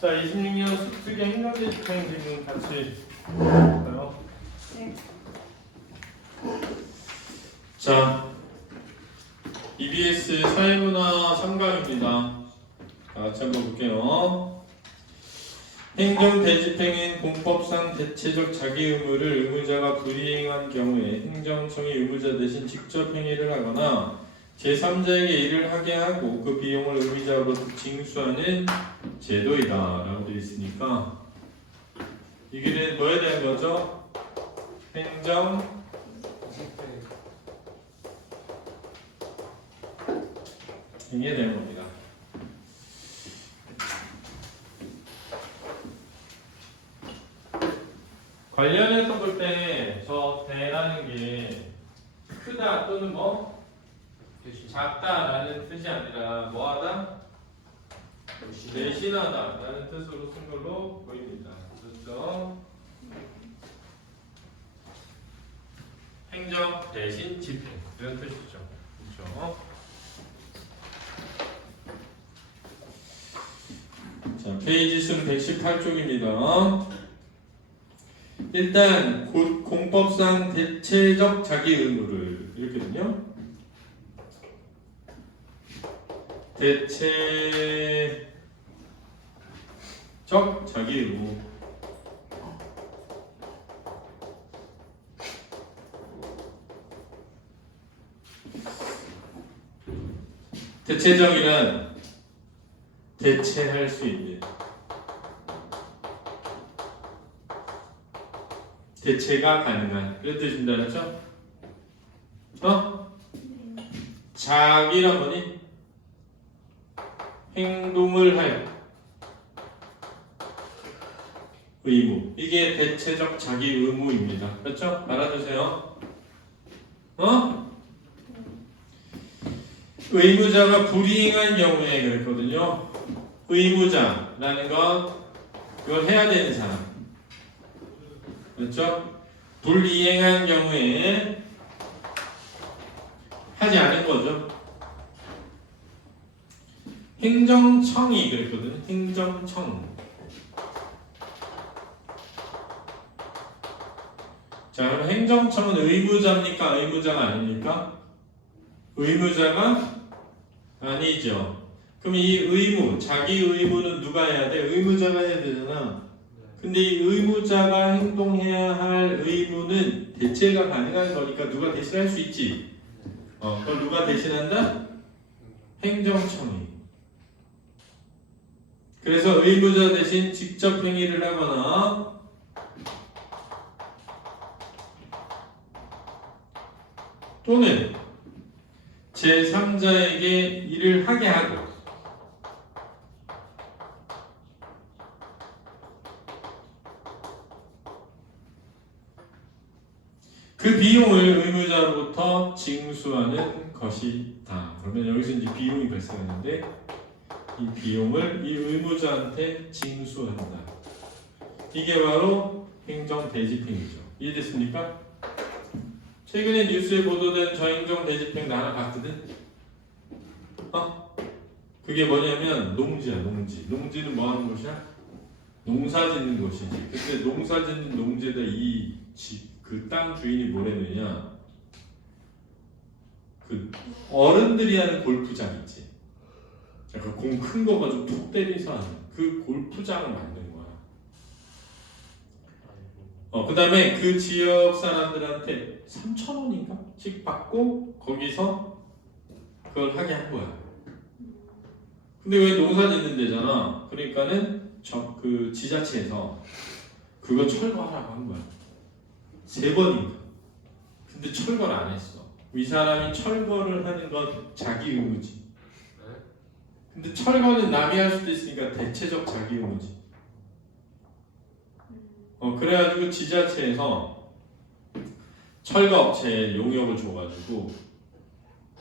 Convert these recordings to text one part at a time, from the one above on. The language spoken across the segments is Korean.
자, 26년 수특의 행정대집행 질문 같이 볼까요? 네. 자, EBS 사회문화 3강입니다. 다 같이 한번 볼게요. 행정대집행은 공법상 대체적 자기 의무를 의무자가 불이행한 경우에 행정청이 의무자 대신 직접 행위를 하거나 제3자에게 일을 하게 하고 그 비용을 의무자로부터 징수하는 제도이다 라고 되어 있으니까 이게 뭐에 대한 거죠? 행정 행위에 대한 겁니다. 관련해서 볼 때 저 대라는 게 크다 또는 뭐 작다라는 뜻이 아니라 뭐하다? 대신하다라는 뜻으로 쓴 걸로 보입니다. 그렇죠? 행정 대신 집행 이런 뜻이죠. 그렇죠? 자, 페이지 수는 118쪽입니다. 일단 공법상 대체적 자기 의무를 이렇게는요. 대체적 자기 의무. 대체적이란 대체할 수 있는, 대체가 가능한 그런 뜻입니다. 그렇죠? 자기란 뭐니? 행동을 할 의무. 이게 대체적 자기 의무입니다. 그렇죠? 알아두세요. 의무자가 불이행한 경우에 그랬거든요. 의무자라는 건 그걸 해야 되는 사람. 그렇죠? 불이행한 경우에 하지 않은 거죠. 행정청이 그랬거든요. 행정청. 자, 그럼 행정청은 의무자입니까? 의무자가 아닙니까? 의무자가 아니죠. 그럼 이 의무, 자기 의무는 누가 해야 돼? 의무자가 해야 되잖아. 근데 이 의무자가 행동해야 할 의무는 대체가 가능한 거니까 누가 대신할 수 있지. 그걸 누가 대신한다? 행정청이. 그래서 의무자 대신 직접 행위를 하거나 또는 제3자에게 일을 하게 하고 그 비용을 의무자로부터 징수하는 것이다. 그러면 여기서 이제 비용이 발생하는데 이 비용을 이 의무자한테 징수한다. 이게 바로 행정대집행이죠. 이해됐습니까? 최근에 뉴스에 보도된 저 행정대집행 나 하나 봤거든? 그게 뭐냐면 농지야, 농지. 농지는 뭐 하는 곳이야? 농사 짓는 곳이지. 근데 농사 짓는 농지에다 그 땅 주인이 뭐랬느냐? 그 어른들이 하는 골프장 있지. 약간 공 큰 거 가지고 툭 때리서 하는 그 골프장을 만든 거야. 그 다음에 그 지역 사람들한테 3,000원인가?씩 받고 거기서 그걸 하게 한 거야. 근데 왜 농사 짓는 데잖아. 그러니까는 그 지자체에서 그거 철거하라고 한 거야. 3번인가. 근데 철거를 안 했어. 이 사람이 철거를 하는 건 자기 의무지. 근데 철거는 남이 할 수도 있으니까 대체적 자기 의무지. 그래가지고 지자체에서 철거업체에 용역을 줘가지고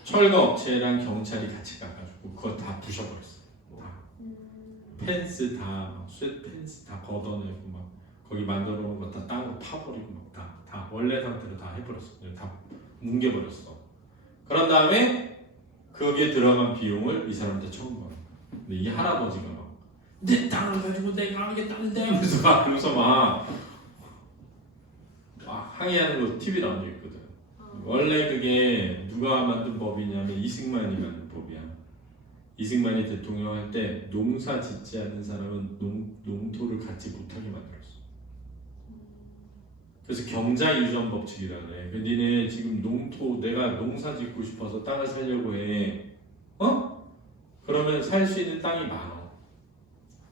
철거업체랑 경찰이 같이 가가지고 그거 다 부셔버렸어. 펜스 다, 쇠 펜스 다 걷어내고 막 거기 만들어 놓은 거 다 땅으로 파버리고 막 다 원래 상태로 다 해버렸어. 다 뭉개버렸어. 그런 다음에 거기에 들어간 비용을 이 사람한테 청구한 거야. 근데 이 할아버지가 막 내 땅을 가지고 내가 하겠다는데 하면서 막 그러면서 막 항의하는 거 TV 나온 적 있거든. 원래 그게 누가 만든 법이냐면 이승만이 만든 법이야. 이승만이 대통령 할 때 농사 짓지 않는 사람은 농토를 갖지 못하게 만들었어. 그래서 경자유전 법칙이라 그래. 니네 지금 농토 내가 농사 짓고 싶어서 땅을 살려고 해. 그러면 살 수 있는 땅이 많아.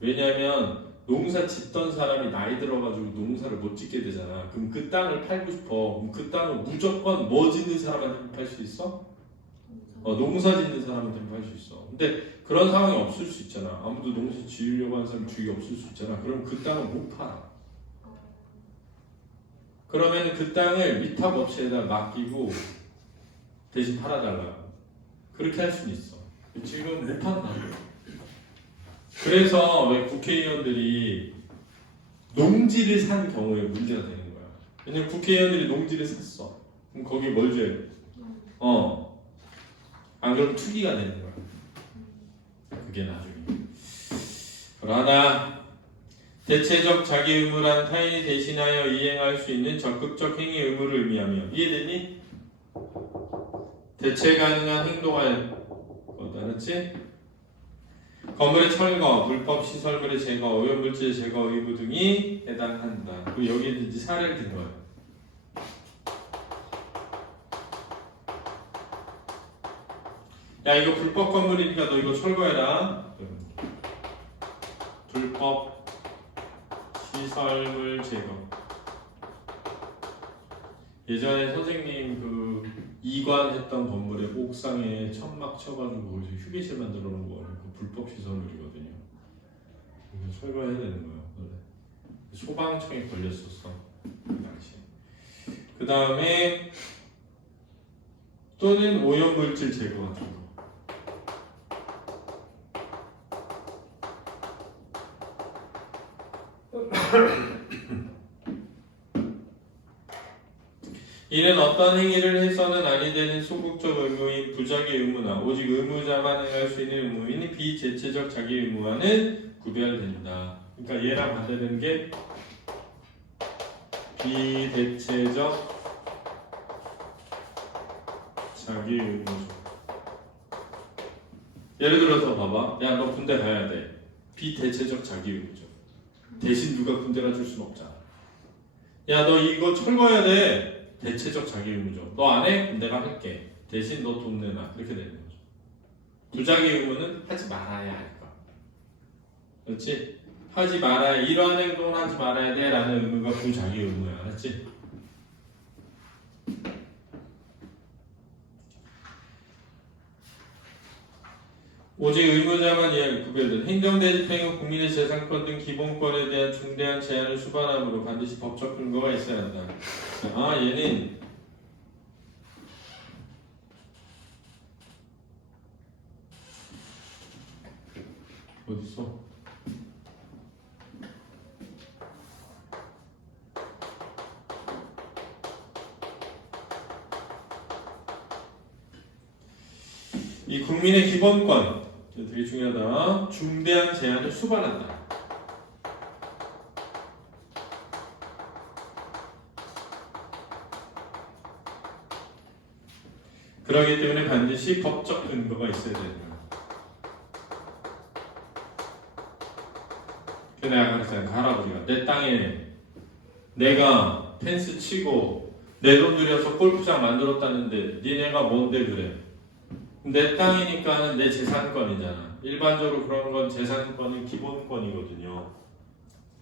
왜냐면 농사 짓던 사람이 나이 들어가지고 농사를 못 짓게 되잖아. 그럼 그 땅을 팔고 싶어. 그럼 그 땅을 무조건 뭐 짓는 사람한테 팔 수 있어? 농사 짓는 사람한테 팔 수 있어. 근데 그런 상황이 없을 수 있잖아. 아무도 농사 지으려고 하는 사람이 주위에 없을 수 있잖아. 그럼 그 땅을 못 팔아. 그러면 그 땅을 위탁업체에다 맡기고 대신 팔아달라고. 그렇게 할 수는 있어. 지금 못 판다. 그래서 왜 국회의원들이 농지를 산 경우에 문제가 되는 거야. 왜냐면 국회의원들이 농지를 샀어. 그럼 거기에 뭘 줘야 돼? 안 그러면 투기가 되는 거야. 그게 나중에. 그러나 대체적 자기 의무란 타인이 대신하여 이행할 수 있는 적극적 행위 의무를 의미하며 이해됐니? 대체 가능한 행동할 거다. 알았지? 건물의 철거, 불법 시설물의 제거, 오염물질 제거 의무 등이 해당한다. 그리고 여기에 이제 사례를 든 거야. 야 이거 불법 건물이니까 너 이거 철거해라. 불법 시설물 제거. 예전에 선생님 그 이관했던 건물의 옥상에 천막 쳐가지고 거기서 휴게실 만들어 놓은 거 불법 시설물이거든요. 이거 철거해야 되는 거예요. 소방청에 걸렸었어 그 당시에. 그 다음에 또는 오염물질 제거 같은 거. 이는 어떤 행위를 해서는 아니 되는 소극적 의무인 부자기 의무나 오직 의무자만 행할 수 있는 의무인 비대체적 자기 의무와는 구별된다. 그러니까 얘랑 반대되는 게 비대체적 자기 의무죠. 예를 들어서 봐봐. 야 너 군대 가야 돼. 비대체적 자기 의무죠. 대신 누가 군대 가줄 수는 없잖아. 야 너 이거 철거해야 돼. 대체적 자기 의무죠. 너 안 해? 그럼 내가 할게. 대신 너 돈 내놔. 그렇게 되는 거죠. 부자기 의무는 하지 말아야 할 거. 그렇지? 하지 말아야, 이러한 행동을 하지 말아야 돼 라는 의무가 부자기 의무야. 알았지? 오직 의무자만 이해하기 구별된 행정대집행 후 국민의 재산권 등 기본권에 대한 중대한 제한을 수반함으로 반드시 법적 근거가 있어야 한다. 얘는 어딨어? 이 국민의 기본권 되게 중요하다. 중대한 제한을 수반한다. 그러기 때문에 반드시 법적 근거가 있어야 되는 거야. 그 내가 그랬잖아. 그 할아버지가 내 땅에 내가 펜스 치고 내 돈 들여서 골프장 만들었다는데 니네가 뭔데 그래? 내 땅이니까는 내 재산권이잖아. 일반적으로 그런 건 재산권은 기본권이거든요.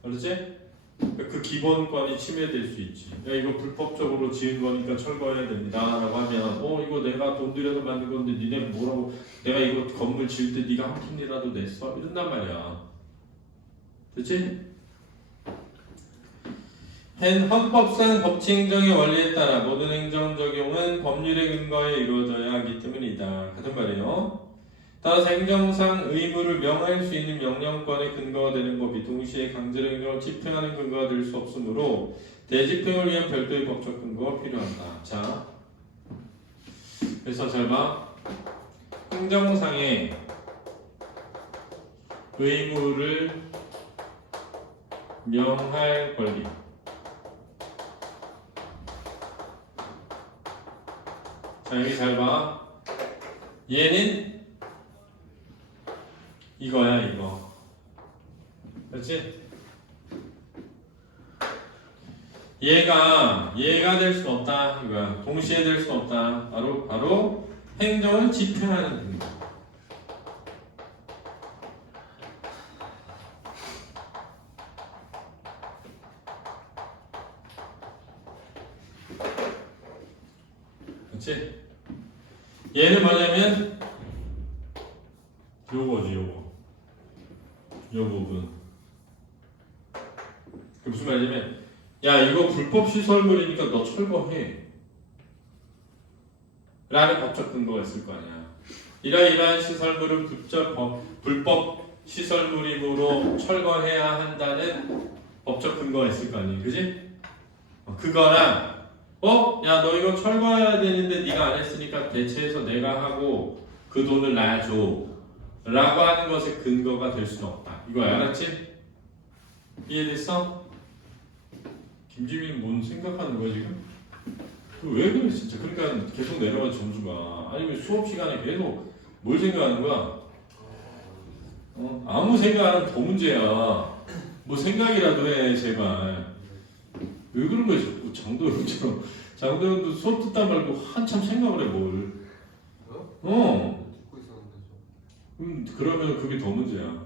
그렇지? 그 기본권이 침해될 수 있지. 야 이거 불법적으로 지은 거니까 철거해야 됩니다 라고 하면 이거 내가 돈 들여서 만든 건데 니네 뭐라고, 내가 이거 건물 지을 때 네가 한 푼이라도 냈어? 이런단 말이야. 됐지? hen 헌법상 법치행정의 원리에 따라 모든 행정 적용은 법률의 근거에 이루어져야 하기 때문이다. 같은 말이에요. 따라서 행정상 의무를 명할 수 있는 명령권의 근거가 되는 법이 동시에 강제로 행정을 집행하는 근거가 될 수 없으므로 대집행을 위한 별도의 법적 근거가 필요하다. 자, 그래서 잘 봐. 행정상의 의무를 명할 권리. 자, 여기 잘 봐. 얘는 이거야, 이거. 그렇지? 얘가 될 수 없다, 이거야. 동시에 될 수 없다. 바로 행정을 집행하는 행위. 그렇지? 얘는 뭐냐면 요거지, 요거. 요 부분. 그 무슨 말이냐면, 야, 이거 불법 시설물이니까 너 철거해. 라는 법적 근거가 있을 거 아니야. 이러이러한 시설물은 불법 시설물이므로 철거해야 한다는 법적 근거가 있을 거 아니야. 그지? 그거랑 야, 너 이거 철거해야 되는데 네가 안 했으니까 대체해서 내가 하고 그 돈을 나야 줘 라고 하는 것의 근거가 될 수는 없다. 이거 알았지? 이해됐어? 김지민은 뭔 생각하는 거야 지금? 왜 그래 진짜. 그러니까 계속 내려가 점수가. 아니면 수업 시간에 계속 뭘 생각하는 거야? 아무 생각 안 하면 더 문제야. 뭐 생각이라도 해 제발. 왜 그런 거야 자꾸. 장도연처럼. 장도연도 수업 듣다 말고 한참 생각을 해 뭘. 듣고 있었는데 그러면 그게 더 문제야.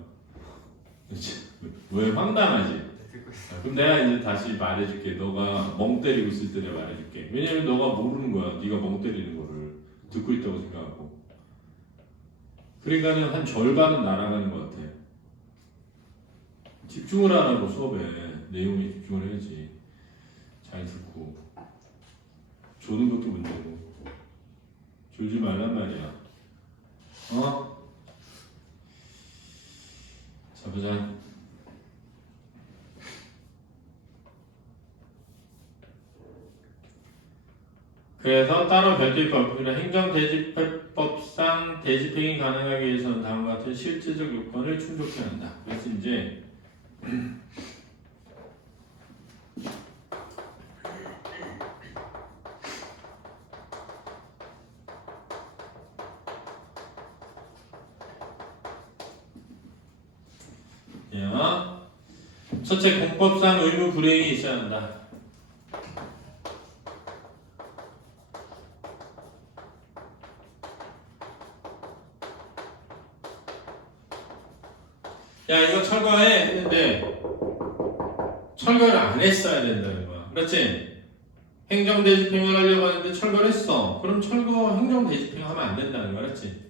왜 황당하지? 듣고 있어. 그럼 내가 이제 다시 말해줄게. 너가 멍 때리고 있을 때 내가 말해줄게. 왜냐면 너가 모르는 거야. 네가 멍 때리는 거를 듣고 있다고 생각하고. 그러니까는 한 절반은 날아가는 것 같아. 집중을 하라고 수업에. 내용에 집중을 해야지. 잘 듣고. 조는 것도 문제고. 졸지 말란 말이야. 자, 보자. 그래서 따로 별도의 법이나 행정대집법상 대집행이 가능하기 위해서는 다음과 같은 실질적 요건을 충족해야 한다. 그래서 이제 첫째, 공법상 의무 불이행이 있어야 한다. 야, 이거 철거해 했는데 철거를 안 했어야 된다는 거야. 그렇지? 행정대집행을 하려고 하는데 철거를 했어. 그럼 행정대집행하면 안 된다는 거야. 그렇지?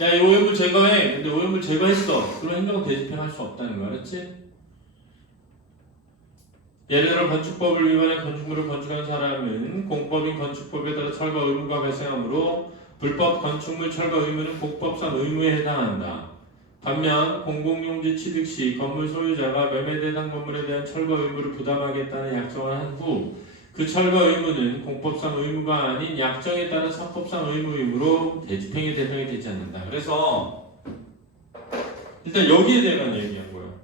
야, 이 오염물 제거해. 근데 오염물 제거했어. 그럼 행정대집행 할 수 없다는 거야. 그렇지? 예를 들어 건축법을 위반해 건축물을 건축한 사람은 공법인 건축법에 따라 철거 의무가 발생하므로 불법 건축물 철거 의무는 공법상 의무에 해당한다. 반면 공공용지 취득 시 건물 소유자가 매매 대상 건물에 대한 철거 의무를 부담하겠다는 약정을 한 후 그 철거 의무는 공법상 의무가 아닌 약정에 따른 사법상 의무이므로 대집행의 대상이 되지 않는다. 그래서 일단 여기에 대한 얘기한 거예요.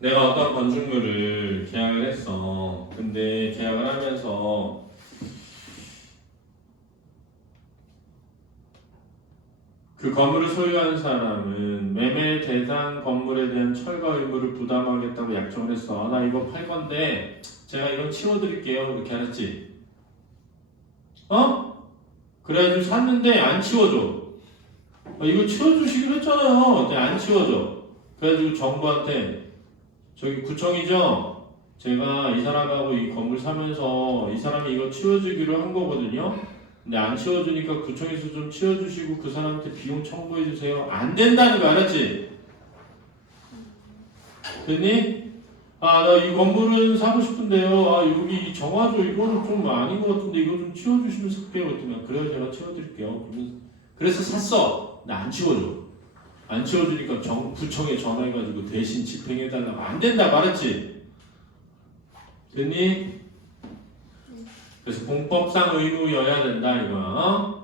내가 어떤 건축물을 계약을 했어. 근데 계약을 하면서 그 건물을 소유한 사람은 매매 대상 건물에 대한 철거 의무를 부담하겠다고 약정을 했어. 나 이거 팔 건데 제가 이거 치워드릴게요. 이렇게 알았지? 그래가지고 샀는데 안 치워줘. 이거 치워주시기로 했잖아요. 근데 안 치워줘. 그래가지고 정부한테 저기 구청이죠? 제가 이 사람하고 이 건물 사면서 이 사람이 이거 치워주기로 한 거거든요? 근데 안 치워주니까 구청에서 좀 치워주시고 그 사람한테 비용 청구해주세요. 안 된다는 거 알았지? 됐니? 나 이 건물은 사고 싶은데요. 여기 정화조 이거는 좀 아닌 것 같은데 이거 좀 치워주시면 살게요. 그랬더니 그래요 제가 치워드릴게요. 그러면 그래서 샀어. 나 안 치워줘. 안 치워주니까 구청에 전화해가지고 대신 집행해달라고 안 된다 말했지. 됐니? 그래서 공법상 의무여야 된다 이거야.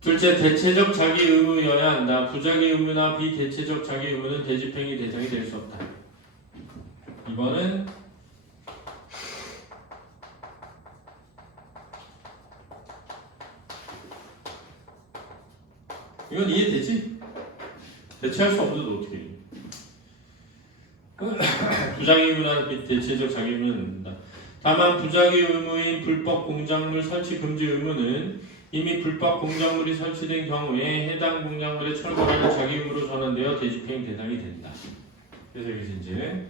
둘째, 대체적 자기 의무여야 한다. 부자기 의무나 비대체적 자기 의무는 대집행위 대상이 될 수 없다. 이거는 이건 이해되지? 대체할 수 없는데 어떻게 해? 부자기 의무나 비대체적 자기 의무는 된다. 다만 부자기 의무인 불법 공작물 설치 금지 의무는 이미 불법 공작물이 설치된 경우에 해당 공작물의 철거라는 자기 의무로 전환되어 대집행 대상이 된다. 그래서 여기서 이제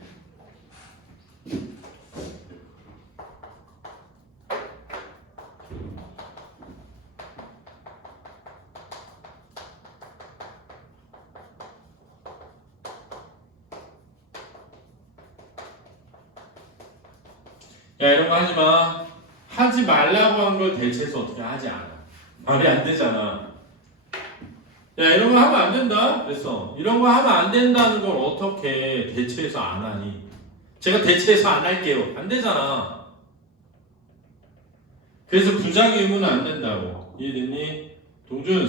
야 이런 거 하지 마. 하지 말라고 한 걸 대체해서 어떻게 하지 않아. 말이 안 되잖아. 야 이런 거 하면 안 된다. 그래서 이런 거 하면 안 된다는 걸 어떻게 대체해서 안 하니? 제가 대체해서 안 할게요. 안 되잖아. 그래서 부작위 의무는 안 된다고. 이해됐니? 동준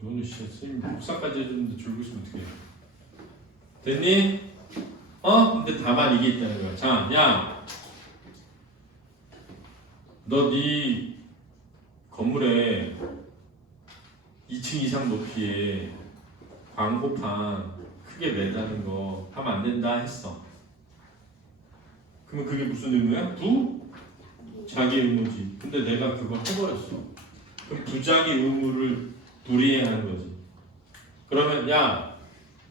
너는 진짜 선생님 복사까지 해줬는데 졸고 있으면 어떡해. 됐니? 근데 다만 이게 있다는 거야. 자, 야 너 네 건물에 2층 이상 높이에 광고판 크게 매다는 거 하면 안 된다 했어. 그러면 그게 무슨 의무야? 자기 의무지. 근데 내가 그걸 해버렸어. 그럼 부자기 의무를 불이행하는 거지. 그러면 야,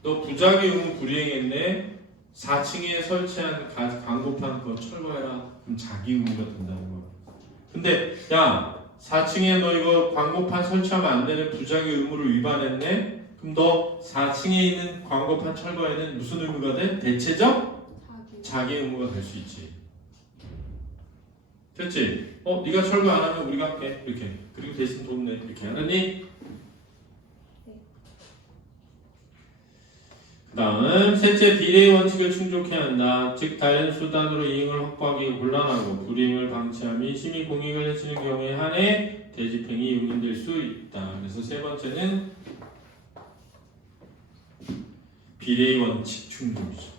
너 부자기 의무 불이행했네. 4층에 설치한 광고판 그거 철거해라. 그럼 자기 의무가 된다는 거야. 근데 야, 4층에 너 이거 광고판 설치하면 안 되는 부자기 의무를 위반했네. 그럼 너 4층에 있는 광고판 철거에는 무슨 의무가 돼? 대체적 자기 의무가 될 수 있지. 됐지? 네가 철거 안 하면 우리가 할게. 이렇게. 그리고 대신 돈 내. 이렇게 하느니? 그 다음 셋째, 비례의 원칙을 충족해야 한다. 즉 다른 수단으로 이익을 확보하기 곤란하고 불이익을 방치함이 심히 공익을 해치는 경우에 한해 대집행이 용인될 수 있다. 그래서 세 번째는 비례의 원칙 충족이죠.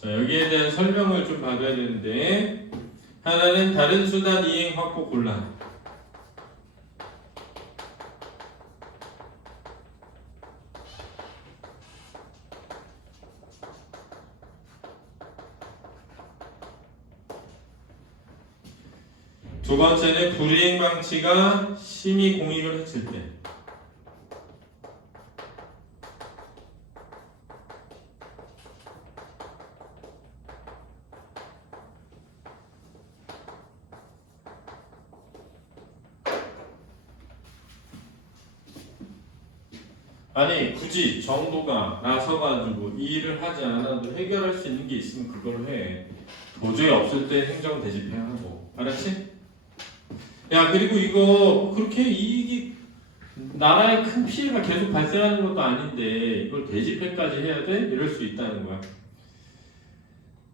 자, 여기에 대한 설명을 좀 받아야 되는데, 하나는 다른 수단 이행 확보 곤란. 두 번째는 불이행 방치가 심히 공익을 해칠 때. 아니 굳이 정부가 나서가지고 이 일을 하지 않아도 해결할 수 있는 게 있으면 그걸 해. 도저히 없을 때 행정 대집행하고. 알았지? 야 그리고 이거 그렇게 이익이 나라에 큰 피해가 계속 발생하는 것도 아닌데 이걸 대집행까지 해야 돼? 이럴 수 있다는 거야.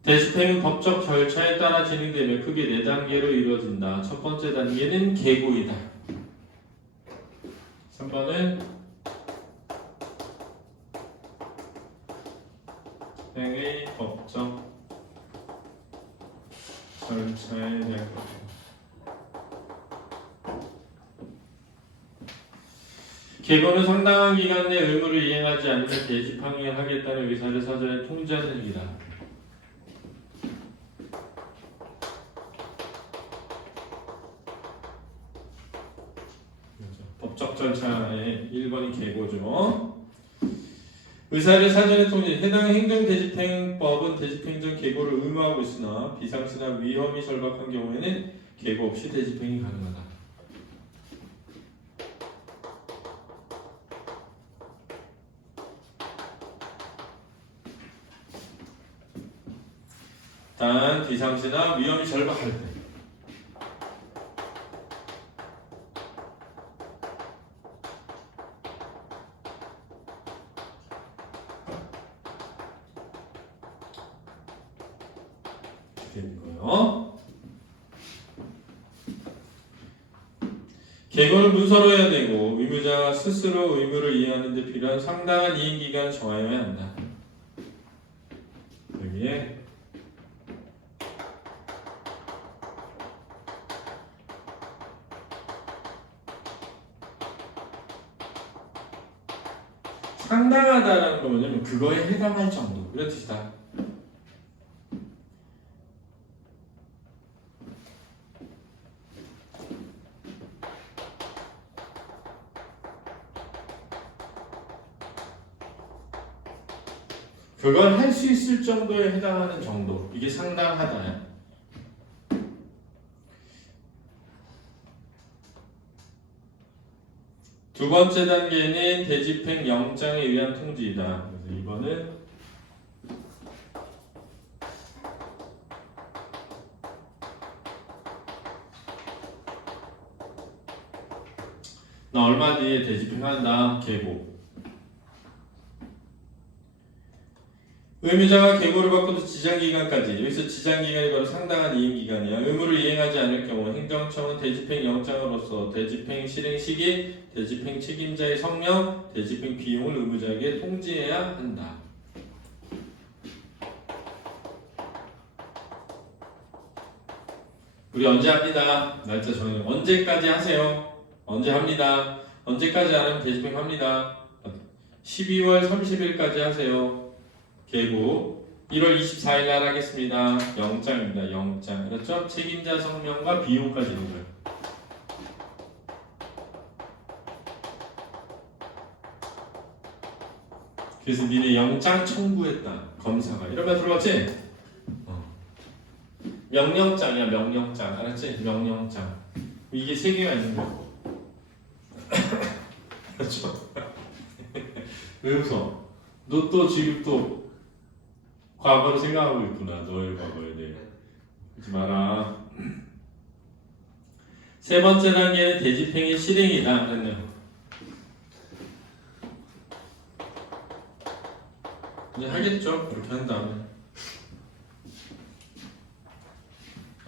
대집행은 법적 절차에 따라 진행되며 크게 4단계로 이루어진다. 첫 번째 단계는 계고이다. 3번은 행의 법적 절차에 대한 것. 계고는 상당한 기간 내 의무를 이행하지 않으면 대집행을 하겠다는 의사를 사전에 통지하는 행위다. 법적 절차의 1번이 계고죠. 의사를 사전에 통지. 해당 행정대집행법은 대집행 전 계고를 의무하고 있으나 비상시나 위험이 절박한 경우에는 계고 없이 대집행이 가능하다. 단 비상시나 위험이 절박할 때. 되는 거예요. 계획을 문서로 해야 되고 의무자가 스스로 의무를 이해하는 데 필요한 상당한 이행기간을 정하여야 한다. 여기에 상당하다라는 건 뭐냐면 그거에 해당할 정도 이런 뜻이다. 그걸 할 수 있을 정도에 해당하는 정도. 이게 상당하다야. 두 번째 단계는 대집행 영장에 의한 통지이다. 그래서 이거는 나 얼마 뒤에 대집행한다. 계고. 의무자가 계고를 받고도 지장기간까지, 여기서 지장기간이 바로 상당한 이행기간이야. 의무를 이행하지 않을 경우 행정청은 대집행 영장으로서 대집행 실행 시기, 대집행 책임자의 성명, 대집행 비용을 의무자에게 통지해야 한다. 우리 언제 합니다. 날짜 정해요. 언제까지 하세요. 언제 합니다. 언제까지 안 하면 대집행 합니다. 12월 30일까지 하세요. 계고 1월 24일 날 하겠습니다. 영장입니다. 영장. 그렇죠? 책임자 성명과 비용까지 있는 거예요. 그래서 니네 영장 청구했다. 검사가. 이러면 들어봤지? 명령장이야. 명령장. 알았지? 명령장. 이게 세 개가 있는 거야. 그렇죠? 왜 웃어? 너 또 지금 또 과거를 생각하고 있구나. 너의 과거에 대해. 그러지 마라. 세 번째 단계는 대집행의 실행이다. 그랬네요. 이제 하겠죠. 이렇게 한 다음에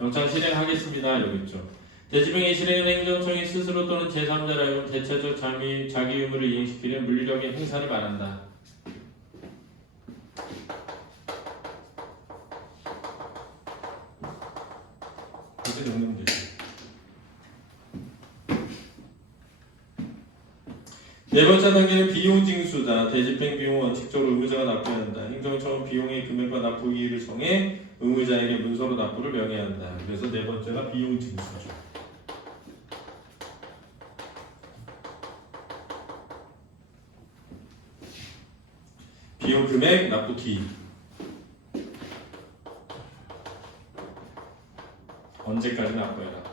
영장 실행하겠습니다. 여기 있죠. 대집행의 실행은 행정청이 스스로 또는 제3자라고 대체적 자기 의무를 이행시키는 물리력의 행사를 말한다. 이렇게 적는 되지. 네 번째 단계는 비용 징수다. 대집행 비용은 원칙적으로 의무자가 납부해야 한다. 행정청은 비용의 금액과 납부기일을 정해 의무자에게 문서로 납부를 명해야 한다. 그래서 네 번째가 비용 징수죠. 비용 금액, 납부기. 언제까지 납부해라.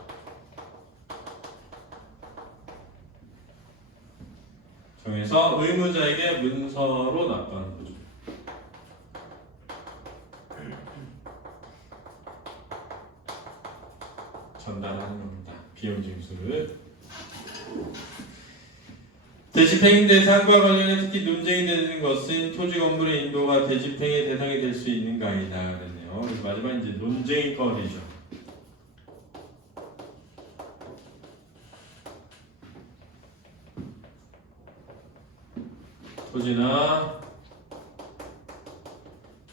정해서 의무자에게 문서로 납부하는 거죠. 전달하는 겁니다. 비용 징수를. 대집행 대상과 관련해 특히 논쟁이 되는 것은 토지 건물의 인도가 대집행의 대상이 될 수 있는가이다. 그랬네요. 그래서 마지막 이제 논쟁거리죠. 토지나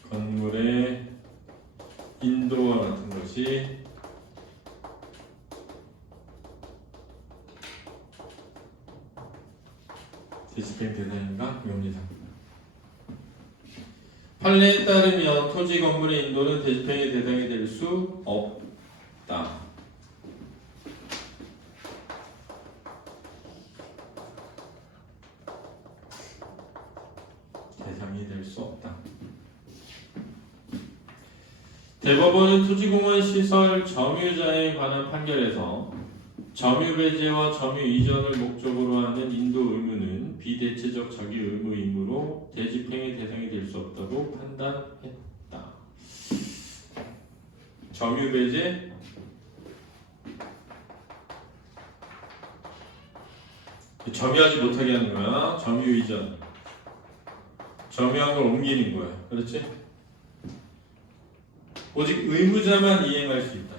건물의 인도와 같은 것이 대집행 대상인가? 묘입니다. 판례에 따르면 토지 건물의 인도는 대집행의 대상이 될 수 없다. 대상이 될 수 없다. 대법원은 토지공원 시설 점유자에 관한 판결에서 점유 배제와 점유 이전을 목적으로 하는 인도 의무는 비대체적 자기 의무이므로 대집행의 대상이 될 수 없다고 판단했다. 점유배제 점유하지 못하게 하는 거야. 점유 이전. 점유한 걸 옮기는 거야. 그렇지? 오직 의무자만 이행할 수 있다.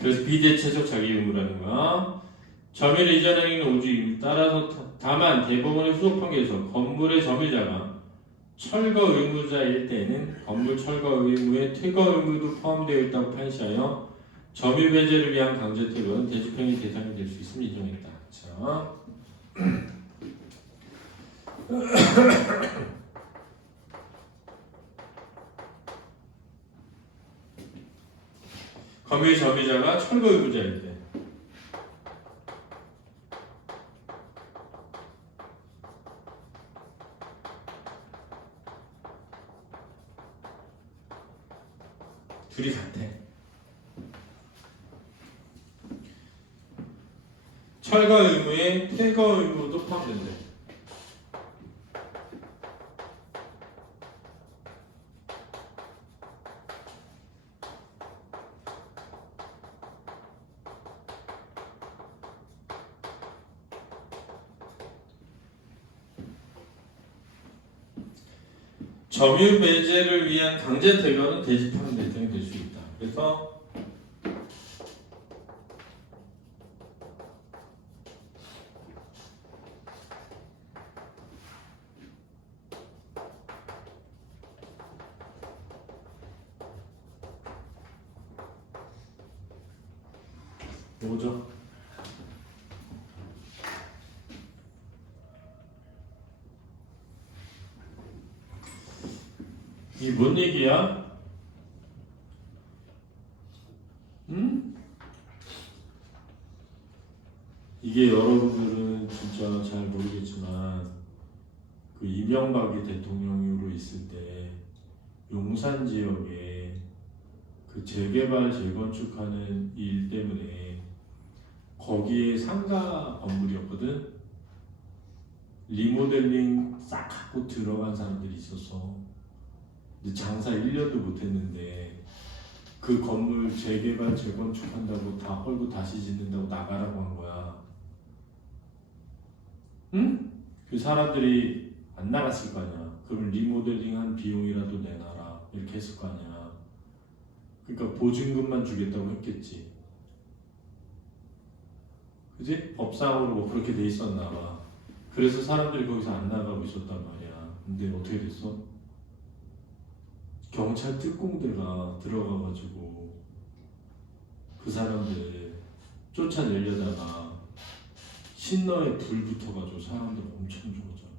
그래서 비대체적 자기 의무라는 거야. 점유를 이전하는 게 오직 의무. 따라서 다만 대법원의 후속 판결에서 건물의 점유자가 철거 의무자일 때는 건물 철거 의무에 퇴거 의무도 포함되어 있다고 판시하여 점유 배제를 위한 강제 퇴거는 대집행의 대상이 될 수 있음을 인정했다. 자, 건물 점유자가 철거 의무자일 때. 둘이 같아. 철거 의무에 퇴거 의무도 포함된대. 점유 배제를 위한 강제 퇴거는 대집하는 대상이 될 수 있다. 그래서 뭐죠? 이게 뭔 얘기야? 응? 이게 여러분들은 진짜 잘 모르겠지만 그 이명박이 대통령으로 있을 때 용산 지역에 그 재개발 재건축하는 일 때문에 거기에 상가 건물이었거든. 리모델링 싹 하고 들어간 사람들이 있었어. 근데 장사 1년도 못했는데 그 건물 재개발 재건축한다고 다 헐고 다시 짓는다고 나가라고 한 거야. 응? 그 사람들이 안 나갔을 거 아니야. 그럼 리모델링한 비용이라도 내놔라 이렇게 했을 거 아니야. 그러니까 보증금만 주겠다고 했겠지. 그지? 법상으로 뭐 그렇게 돼 있었나 봐. 그래서 사람들이 거기서 안 나가고 있었단 말이야. 근데 어떻게 됐어? 경찰 특공대가 들어가가지고 그 사람들 쫓아내려다가 신너에 불 붙어가지고 사람들 엄청 죽었잖아.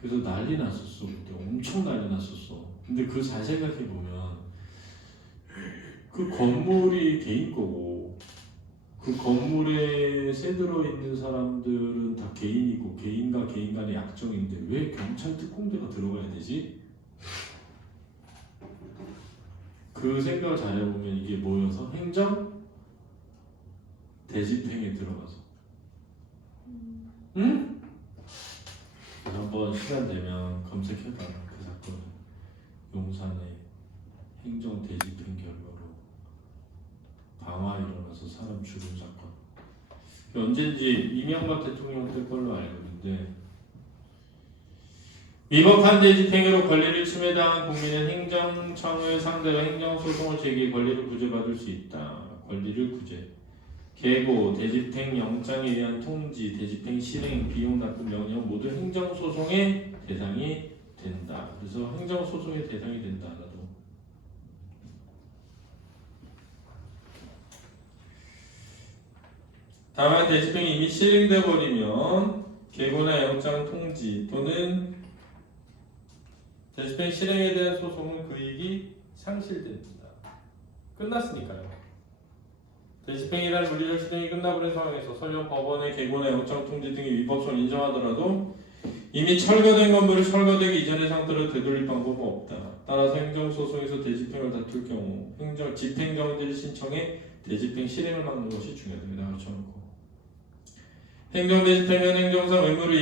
그래서 난리 났었어. 그때 엄청 난리 났었어. 근데 그 잘 생각해보면 그 건물이 개인 거고 그 건물에 새 들어있는 사람들은 다 개인이고 개인과 개인 간의 약정인데 왜 경찰 특공대가 들어가야 되지? 그 생각을 잘 해보면 이게 뭐여서 행정 대집행에 들어가서 응? 한번 시간 되면 검색해봐. 그 사건 용산의 행정 대집행 결과로 방화 일어나서 사람 죽은 사건. 언젠지 이명박 대통령 때 걸로 알고 있는데 위법한 대집행위로 권리를 침해당한 국민은 행정청을 상대로 행정소송을 제기해 권리를 구제받을 수 있다. 권리를 구제. 계고, 대집행 영장에 의한 통지, 대집행 실행, 비용 납부 명령 모두 행정소송의 대상이 된다. 그래서 행정소송의 대상이 된다. 나도. 다만 대집행이 이미 실행돼 버리면 계고나 영장 통지 또는 대집행 실행에 대한 소송은 그 이익이 상실됩니다. 끝났으니까요. 대집행이라는 물리적 시등이 끝나버린 상황에서 설령 법원의 계고나 영장 통지 등의 위법성을 인정하더라도 이미 철거된 건물을 철거되기 이전의 상태로 되돌릴 방법은 없다. 따라서 행정소송에서 대집행을 다툴 경우 집행정지를 신청해 대집행 실행을 막는 것이 중요합니다. 그렇죠. 행정대집행은 행정상 의무를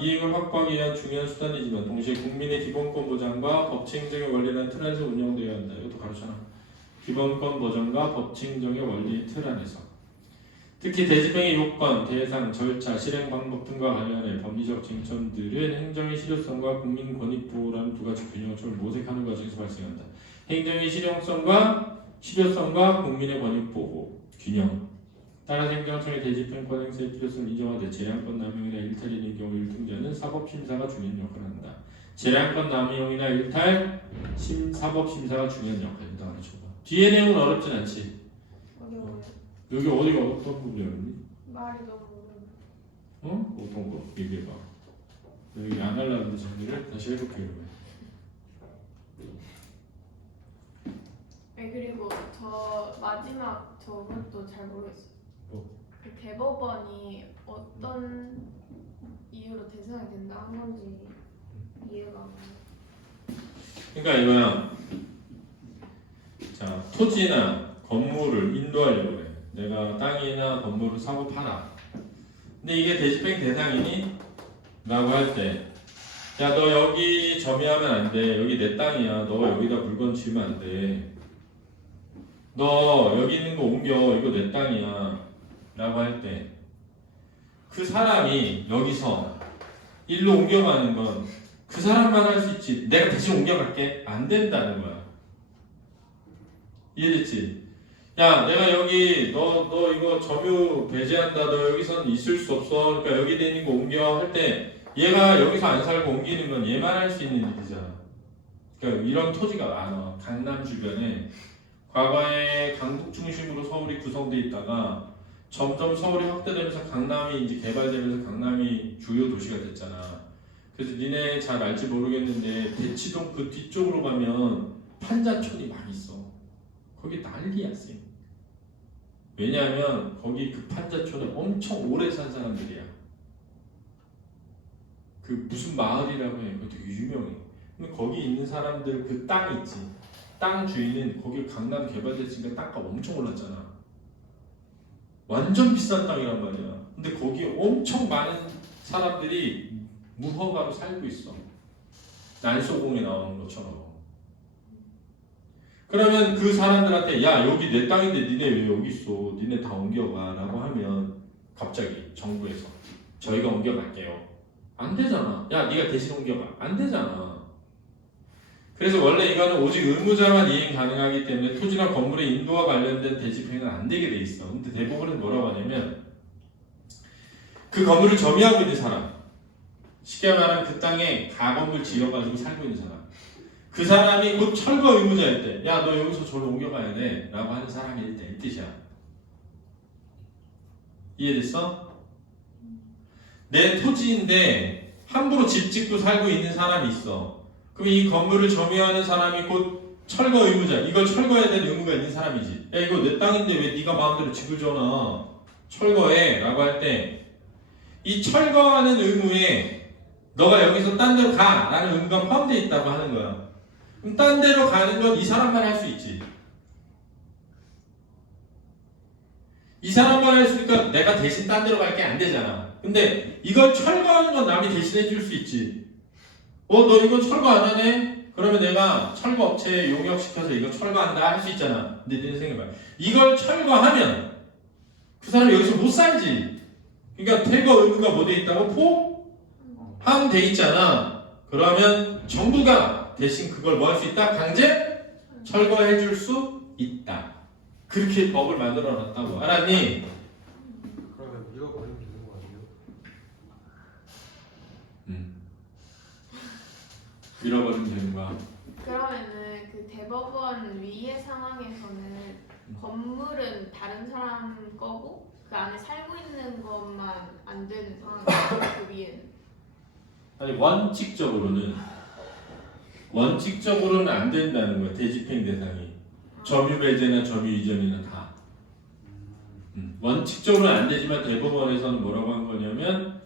이행을 확보하기 위한 중요한 수단이지만 동시에 국민의 기본권 보장과 법치행정의 원리라는 틀 안에서 운영되어야 한다. 이것도 가르쳐놔. 기본권 보장과 법치행정의 원리의 틀 안에서 특히 대집행의 요건, 대상, 절차, 실행 방법 등과 관련해 법리적 쟁점들은 행정의 실효성과 국민 권익 보호라는 두 가지 균형을 모색하는 과정에서 발생한다. 행정의 실효성과 국민의 권익 보호 균형. 따라서 행정청의 대집행권 행사의 필요성을 인정하되 재량권 남용이나 일탈인의 경우 일등자는 사법심사가 중요한 역할을 한다. 재량권 남용이나 일탈 사법심사가 중요한 역할이다. 그렇죠. 뒤에 내용은 어렵진 않지. 어려워요. 여기 어디가 어떤 부분이었니? 말이 너무 어떤 거? 얘기해봐. 여기 안 하려는 정리를 다시 해볼게 그러면. 네, 그리고 저 마지막 저것도 잘 모르겠어요. 뭐? 그 대법원이 어떤 이유로 대상이 된다 한 건지 이해가 안 가요. 그러니까 이거야. 자, 토지나 건물을 인도하려고 그래. 내가 땅이나 건물을 사고 팔아. 근데 이게 대집행 대상이니? 라고 할 때, 야, 너 여기 점유하면 안 돼. 여기 내 땅이야. 너 여기다 물건 지으면 안 돼. 너 여기 있는 거 옮겨. 이거 내 땅이야. 라고 할 때, 그 사람이 여기서 일로 옮겨가는 건 그 사람만 할 수 있지. 내가 대신 옮겨갈게. 안 된다는 거야. 이해됐지? 야, 내가 여기 너 이거 점유 배제한다. 너 여기선 있을 수 없어. 그러니까 여기 돼 있는 거 옮겨 할 때 얘가 여기서 안 살고 옮기는 건 얘만 할 수 있는 일이잖아. 그러니까 이런 토지가 많아. 강남 주변에 과거에 강북 중심으로 서울이 구성돼 있다가 점점 서울이 확대되면서 강남이 이제 개발되면서 강남이 주요 도시가 됐잖아. 그래서 니네 잘 알지 모르겠는데 대치동 그 뒤쪽으로 가면 판자촌이 많이 있어. 거기 난리야 쌤. 왜냐하면 거기 그 판자촌에 엄청 오래 산 사람들이야. 그 무슨 마을이라고 해. 그거 되게 유명해. 근데 거기 있는 사람들 그 땅 있지. 땅 주인은 거기 강남 개발됐으니까 땅값 엄청 올랐잖아. 완전 비싼 땅이란 말이야. 근데 거기 엄청 많은 사람들이 무허가로 살고 있어. 난소공에 나오는 것처럼. 그러면 그 사람들한테 야 여기 내 땅인데 니네 왜 여기 있어? 니네 다 옮겨가 라고 하면 갑자기 정부에서 저희가 옮겨갈게요. 안 되잖아. 야 네가 대신 옮겨가. 안 되잖아. 그래서 원래 이거는 오직 의무자만 이행 가능하기 때문에 토지나 건물의 인도와 관련된 대집행은 안 되게 돼 있어. 근데 대법원은 뭐라고 하냐면 그 건물을 점유하고 있는 사람, 쉽게 말하면 그 땅에 가건물 지어가지고 살고 있는 사람, 그 사람이 곧 철거 의무자일 때, 야 너 여기서 저로 옮겨가야 돼 라고 하는 사람일 때 이 뜻이야. 이해됐어? 내 토지인데 함부로 집 짓고 살고 있는 사람이 있어. 그럼 이 건물을 점유하는 사람이 곧 철거 의무자, 이걸 철거해야 될 의무가 있는 사람이지. 야 이거 내 땅인데 왜 네가 마음대로 집을 지어놔? 철거해 라고 할 때 이 철거하는 의무에 너가 여기서 딴 데로 가 라는 의무가 포함되어 있다고 하는 거야. 그럼 딴 데로 가는 건 이 사람만 할 수 있지. 이 사람만 할 수 있으니까 내가 대신 딴 데로 갈게 안 되잖아. 근데 이걸 철거하는 건 남이 대신해 줄 수 있지. 너 이거 철거 안 하네? 그러면 내가 철거 업체에 용역시켜서 이거 철거한다 할 수 있잖아. 근데 내 생각해봐. 이걸 철거하면 그 사람이 여기서 못 살지. 그러니까 퇴거 의무가 뭐 돼 있다고? 포함돼 있잖아. 그러면 정부가 대신 그걸 뭐 할 수 있다? 강제 철거해 줄 수 있다. 그렇게 법을 만들어 놨다고. 알았니? 그러면 잃어버리면 되는 거 아니에요? 잃어버리면 되는 거야. 그러면은 그 대법원 위의 상황에서는 건물은 다른 사람 거고 그 안에 살고 있는 것만 안 되는 상황이고 그 위에는 아니 원칙적으로는 안 된다는 거야. 대집행 대상이 점유 배제나 점유 이전이나 다. 원칙적으로는 안 되지만 대법원에서는 뭐라고 한 거냐면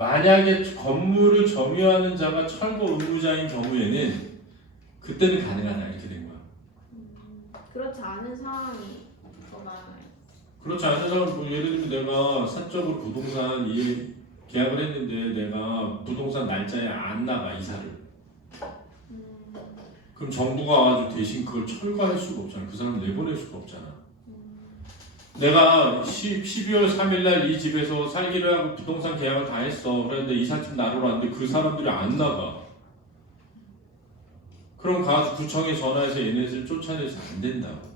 만약에 건물을 점유하는 자가 철거 의무자인 경우에는 그때는 가능하다 이렇게 된 거야. 그렇지 않은 상황이 더 많아요. 그렇지 않은 사람은 뭐 예를 들면 내가 사적으로 부동산 계약을 했는데 내가 부동산 날짜에 안 나가 이사를. 그럼 정부가 와가지고 대신 그걸 철거할 수가 없잖아. 그 사람 내보낼 수가 없잖아. 내가 12월 3일 날 이 집에서 살기로 하고 부동산 계약을 다 했어. 그런데 이삿짐 나르러 왔는데 그 사람들이 안 나가. 그럼 가서 구청에 전화해서 얘네들 쫓아내서 안 된다고.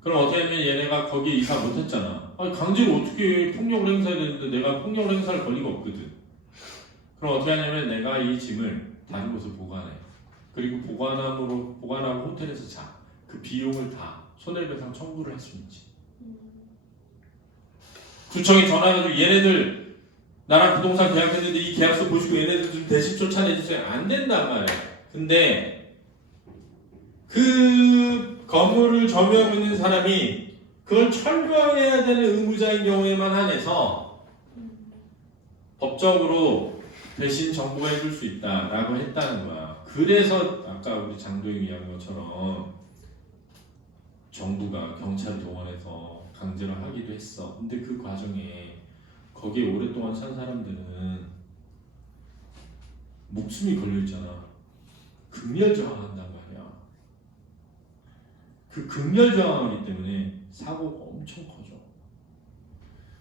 그럼 어떻게 하면 얘네가 거기에 이사 못했잖아. 아니, 강제로 어떻게 폭력을 행사해야 되는데 내가 폭력을 행사할 권리가 없거든. 그럼 어떻게 하냐면 내가 이 짐을 다른 곳에 보관해. 그리고 보관하고 호텔에서 자. 그 비용을 다 손해배상 청구를 할 수 있지. 구청에 전화해가지고 얘네들 나랑 부동산 계약했는데 이 계약서 보시고 얘네들 좀 대신 쫓아내주세요. 안 된단 말이야. 근데 그 건물을 점유하고 있는 사람이 그걸 철거해야 되는 의무자인 경우에만 한해서 법적으로 대신 정부가 해줄 수 있다라고 했다는 거야. 그래서 아까 우리 장도영 이야기한 것처럼 정부가 경찰을 동원해서 강제로 하기도 했어. 근데 그 과정에 거기에 오랫동안 산 사람들은 목숨이 걸려있잖아. 극렬저항한단 말이야. 그 극렬저항하기 때문에 사고가 엄청 커져.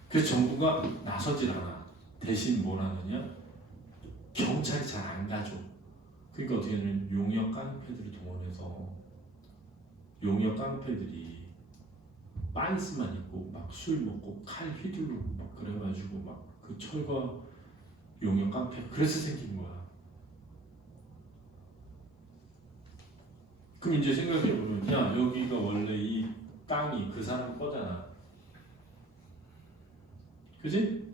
그래서 정부가 나서질 않아. 대신 뭘 하느냐? 경찰이 잘 안 가죠. 그러니까 어떻게 하냐면 용역 깡패들을 동원해서 용역 깡패들이 반스만 입고 막 술 먹고 칼 휘두르고 막 그래가지고 막 그 철거 용역 깡패 그래서 생긴 거야. 그럼 이제 생각해보면 야 여기가 원래 이 땅이 그 사람 거잖아. 그지?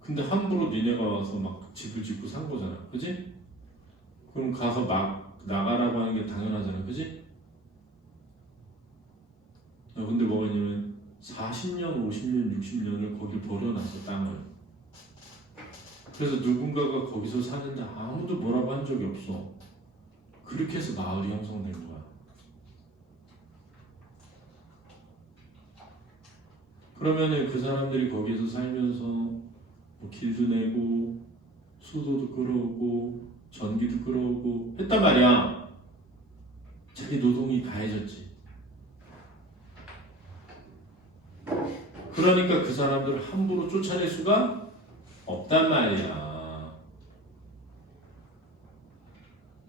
근데 함부로 니네가 와서 막 집을 짓고 산 거잖아. 그지? 그럼 가서 막 나가라고 하는 게 당연하잖아. 그지? 야, 근데 뭐가 있냐면 40년, 50년, 60년을 거기 버려놨어 땅을. 그래서 누군가가 거기서 사는데 아무도 뭐라고 한 적이 없어. 그렇게 해서 마을이 형성된 거야. 그러면은 그 사람들이 거기에서 살면서 뭐 길도 내고 수도도 끌어오고 전기도 끌어오고 했단 말이야. 자기 노동이 가해졌지. 그러니까 그 사람들을 함부로 쫓아낼 수가 없단 말이야.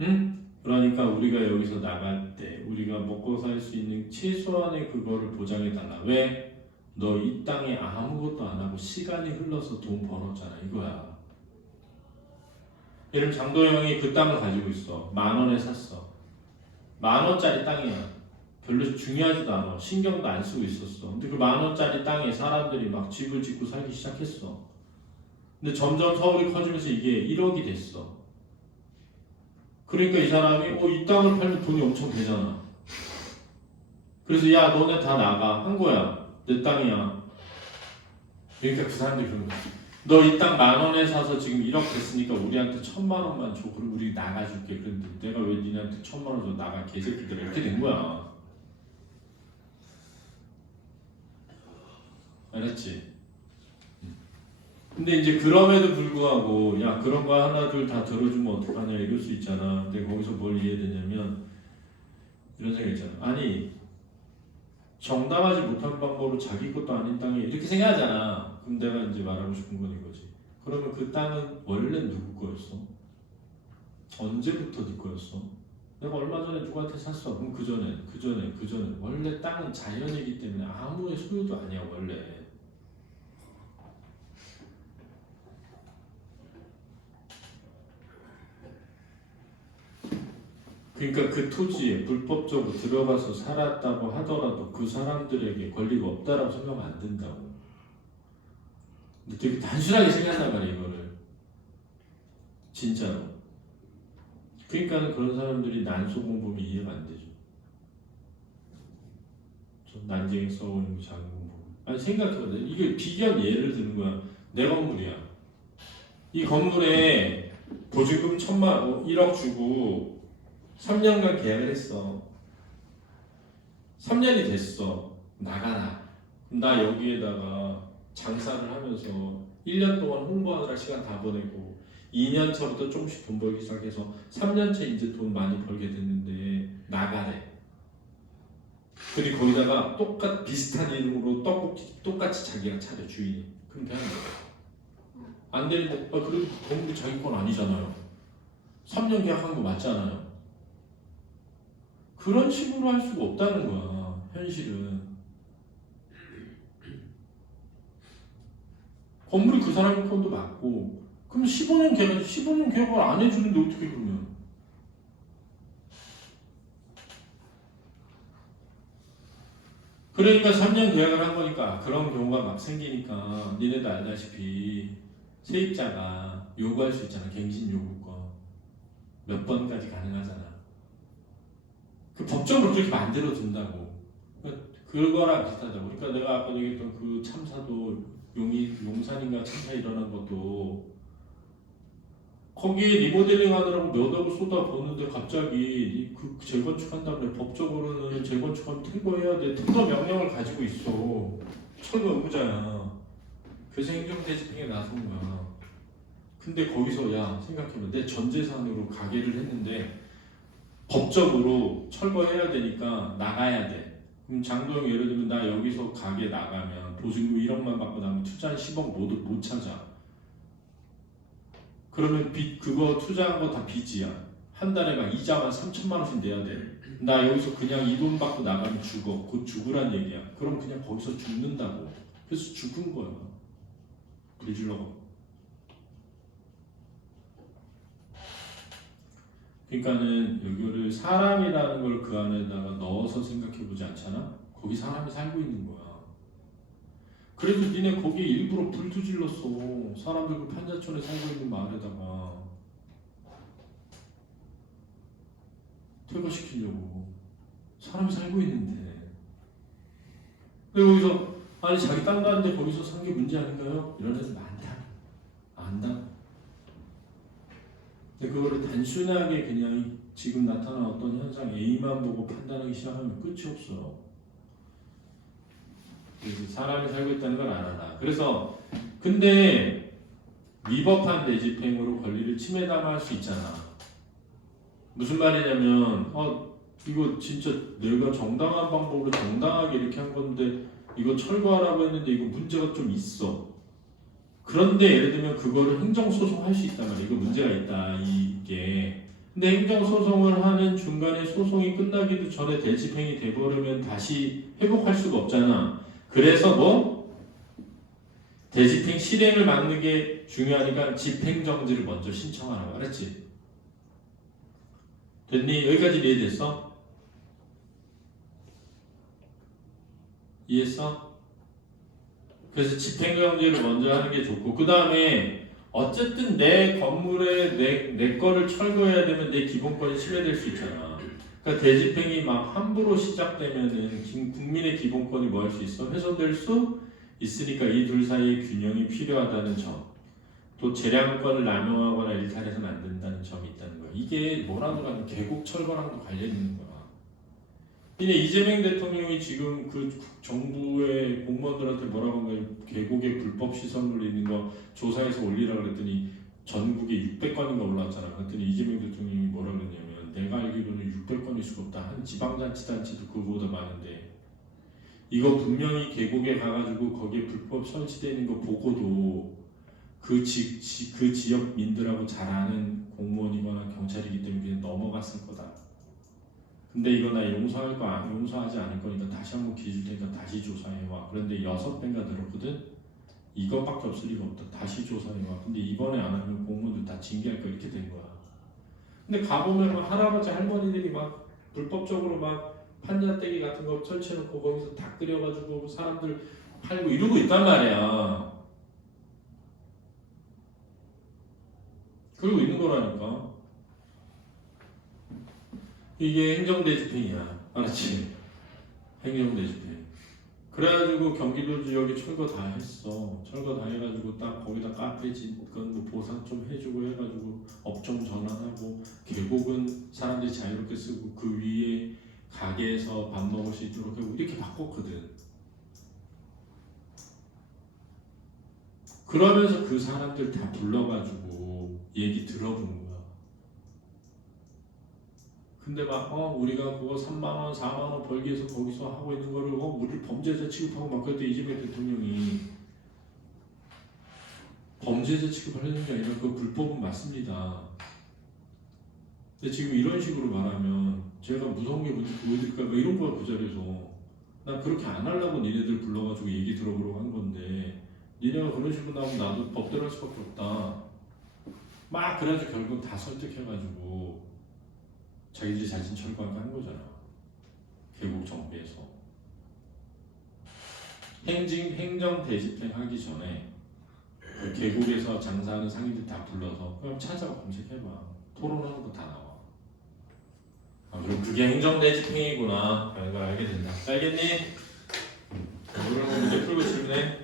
응? 그러니까 우리가 여기서 나갈 때 우리가 먹고 살 수 있는 최소한의 그거를 보장해달라. 왜? 너 이 땅에 아무것도 안 하고 시간이 흘러서 돈 벌었잖아 이거야. 예를 들면 장도영 형이 그 땅을 가지고 있어. 10,000원에 샀어. 10,000원짜리 땅이야. 별로 중요하지도 않아. 신경도 안 쓰고 있었어. 근데 그 10,000원짜리 땅에 사람들이 막 집을 짓고 살기 시작했어. 근데 점점 서울이 커지면서 이게 1억이 됐어. 그러니까 이 사람이 이 땅을 팔면 돈이 엄청 되잖아. 그래서 야 너네 다 나가 한 거야. 내 땅이야. 그러니까 그 사람들이 그런 거야. 너 이 땅 10,000원에 사서 지금 1억 됐으니까 우리한테 1,000,000원만 줘. 그럼 우리 나가줄게. 그런데 내가 왜 니네한테 1,000,000원 줘? 나가 개새끼들아. 이렇게 된 거야. 알았지? 근데 이제 그럼에도 불구하고 야 그런 거 하나 둘 다 들어주면 어떡하냐 이럴 수 있잖아. 근데 거기서 뭘 이해되냐면 이런 생각 있잖아. 아니 정당하지 못한 방법으로 자기 것도 아닌 땅에 이렇게 생각하잖아. 그럼 내가 이제 말하고 싶은 건 이거지. 그러면 그 땅은 원래 누구 거였어? 언제부터 네 거였어? 내가 얼마 전에 누구한테 샀어. 그럼 그 전에 원래 땅은 자연이기 때문에 아무의 소유도 아니야 원래. 그러니까 그 토지에 불법적으로 들어가서 살았다고 하더라도 그 사람들에게 권리가 없다라고 생각하면 안 된다고. 근데 되게 단순하게 생각한단 말이야 이거를. 진짜로. 그러니까 그런 사람들이 난소공 보면 이해가 안 되죠. 좀 난쟁이 써오는 거 작은 공 보면. 아니 생각해봐. 이게 비견 예를 드는 거야. 내 건물이야. 이 건물에 보증금 1억 주고 3년간 계약을 했어. 3년이 됐어. 나가라. 나 여기에다가 장사를 하면서 1년 동안 홍보하느라 시간 다 보내고 2년 차부터 조금씩 돈 벌기 시작해서 3년 차 이제 돈 많이 벌게 됐는데 나가래. 근데 거기다가 비슷한 이름으로 떡볶이 똑같이 자기가 차려 주인이. 그럼 되는 거야. 안 되는데 그래도 건물이 자기 건 아니잖아요. 3년 계약한 거 맞잖아요. 그런 식으로 할 수가 없다는 거야. 현실은. 건물이 그 사람 건도 맞고 그럼 15년 계약을 안 해주는데 어떻게 그러면. 그러니까 3년 계약을 한 거니까 그런 경우가 막 생기니까 니네도 알다시피 세입자가 요구할 수 있잖아. 갱신 요구권 몇 번까지 가능하잖아. 그 법적으로 그렇게 만들어 둔다고. 그거랑 비슷하다고. 그러니까 내가 아까 얘기했던 그 참사도 용산인가 참사 일어난 것도 거기에 리모델링 하느라고 몇 억을 쏟아부었는데 갑자기 그 재건축한다면 법적으로는 재건축하면 퇴거해야 돼. 퇴거 명령을 가지고 있어. 철거 의무자야. 그래서 행정대집행에 나선 거야. 근데 거기서 야 생각해봐. 내 전 재산으로 가게를 했는데 법적으로 철거해야 되니까 나가야 돼. 그럼 장도영 예를 들면 나 여기서 가게 나가면 보증금 1억만 받고 나면 투자한 10억 못 찾아. 그러면 그거 투자한 거 다 빚이야. 한 달에 막 이자만 3천만 원씩 내야 돼. 나 여기서 그냥 이 돈 받고 나가면 죽어. 곧 죽으란 얘기야. 그럼 그냥 거기서 죽는다고. 그래서 죽은 거야. 빌질러가. 그러니까는 여기를 사람이라는 걸 그 안에다가 넣어서 생각해보지 않잖아? 거기 사람이 살고 있는 거야. 그래도 니네 거기에 일부러 불도 질렀어. 사람들 그 판자촌에 살고 있는 마을에다가 퇴거시키려고. 사람이 살고 있는데. 그리고 거기서 아니 자기 땅 가는데 거기서 산 게 문제 아닌가요? 이런 애들 많다. 안다. 근데 그거를 단순하게 그냥 지금 나타난 어떤 현상 A만 보고 판단하기 시작하면 끝이 없어. 사람이 살고 있다는 걸 알아라. 그래서 근데 위법한 대집행으로 권리를 침해당할 수 있잖아. 무슨 말이냐면 이거 진짜 내가 정당한 방법으로 정당하게 이렇게 한 건데 이거 철거하라고 했는데 이거 문제가 좀 있어. 그런데 예를 들면 그거를 행정소송 할 수 있단 말이야. 이거 문제가 있다 이게. 근데 행정소송을 하는 중간에 소송이 끝나기도 전에 대집행이 돼버리면 다시 회복할 수가 없잖아. 그래서 대집행 실행을 막는 게 중요하니까 집행정지를 먼저 신청하라고. 알았지? 됐니? 여기까지 이해됐어? 이해했어? 그래서 집행정지를 먼저 하는 게 좋고 그 다음에 어쨌든 내 건물에 내 거를 철거해야 되면 내 기본권이 침해될 수 있잖아. 그러니까 대집행이 막 함부로 시작되면은 국민의 기본권이 뭐 할 수 있어? 훼손될 수 있으니까 이 둘 사이의 균형이 필요하다는 점. 또 재량권을 남용하거나 일탈해서는 안 된다는 점이 있다는 거야. 이게 뭐라고 하면 계곡 철거랑도 관련 있는 거야. 근데 이재명 대통령이 지금 그 정부의 공무원들한테 뭐라고 하면 계곡에 불법 시설물 있는 거 조사해서 올리라고 그랬더니 전국에 600건인가 올라왔잖아. 그랬더니 이재명 대통령이 뭐라 그랬냐면 내가 알기로는 600건일 수가 없다. 한 지방자치단체도 그거보다 많은데 이거 분명히 계곡에 가가지고 거기에 불법 설치되어 있는 거 보고도 그 지역 민들하고 잘 아는 공무원이거나 경찰이기 때문에 그냥 넘어갔을 거다. 근데 이거 나 용서하지 않을 거니까 다시 한번 기줄 테니까 다시 조사해와. 그런데 6배인가 늘었거든? 이것밖에 없을 리가 없다. 다시 조사해와. 근데 이번에 안 하면 공무원들 다 징계할 거 이렇게 된 거야. 근데 가보면 막 할아버지 할머니들이 막 불법적으로 막 판자떼기 같은 거 설치해놓고 거기서 다 끓여가지고 사람들 팔고 이러고 있단 말이야. 그러고 있는 거라니까. 이게 행정대집행이야. 알았지? 행정대집행. 그래가지고 경기도 지역에 철거 다 했어. 철거 다 해가지고 딱 거기다 카페 짓건 뭐 보상 좀 해주고 해가지고 업종 전환하고 계곡은 사람들이 자유롭게 쓰고 그 위에 가게에서 밥 먹을 수 있도록 하고 이렇게 바꿨거든. 그러면서 그 사람들 다 불러가지고 얘기 들어보는 거야. 근데 막 우리가 그거 3만 원, 4만 원 벌기 위해서 거기서 하고 있는 거를 우리 범죄자 취급하고 막 그랬더니 이재명 대통령이 범죄자 취급하려는 게 아니라 그 불법은 맞습니다. 근데 지금 이런 식으로 말하면 제가 무서운 게 뭔지 보여드릴까 뭐 이런 거야 그 자리에서. 난 그렇게 안 하려고 니네들 불러가지고 얘기 들어보려고 한 건데 니네가 그런 식으로 나오면 나도 법대로 할 수밖에 없다. 막 그래가지고 결국 다 설득해가지고 자기들이 자신 철거하게 한 거잖아. 계곡 정비에서 행정 대집행 하기 전에 그 계곡에서 장사하는 상인들 다 불러서 그럼 찾아가 검색해봐. 토론하는 거 다 나와. 그럼 그게 행정 대집행이구나. 이걸 알게 된다. 알겠니? 오늘 문제 풀고 질문해.